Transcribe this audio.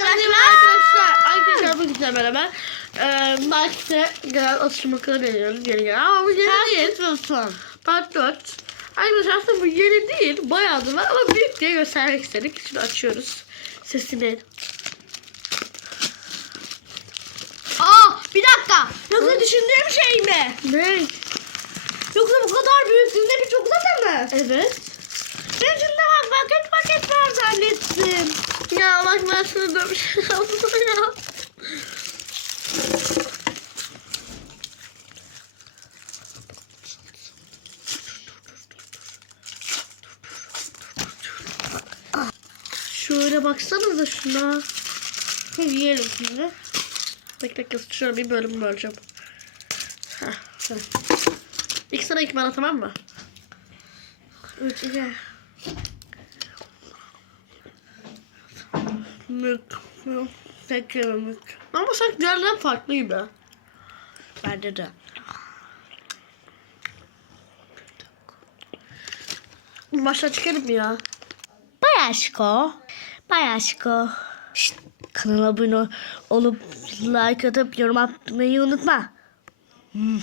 arkadaşlar. Arkadaşlar, arkadaşlar bu güzel beraber. Ee, Market'e gelen atıştırmaları deniyoruz yeni gelen. Ama bu yeni değil. Part 4. Arkadaşlar aslında bu yeni değil. Bayağıdır var ama büyük diye göstermek istedik. Şimdi açıyoruz. Sesini. Aa bir dakika. Yoksa düşündüğüm şey mi? Ne? Yoksa bu kadar büyüklüğünde bir çikolata mı? Evet. Şimdi bak paket paket var zannettim. Ya bak ben sana yaptım ya. Şöyle baksanıza şuna. Yiyelim şimdi. Bekle kız şöyle bir bölüm böleceğim. Heh, heh. İlk sana ilk bana tamam mı? Üç, iki. Mük. mük. Peki mük. Ama sanki diğerlerinden farklı gibi. Bence de. Başta çıkarım ya? Bay aşko. Bay aşko. Şşt, kanala abone olup like atıp yorum atmayı unutma. Hmm.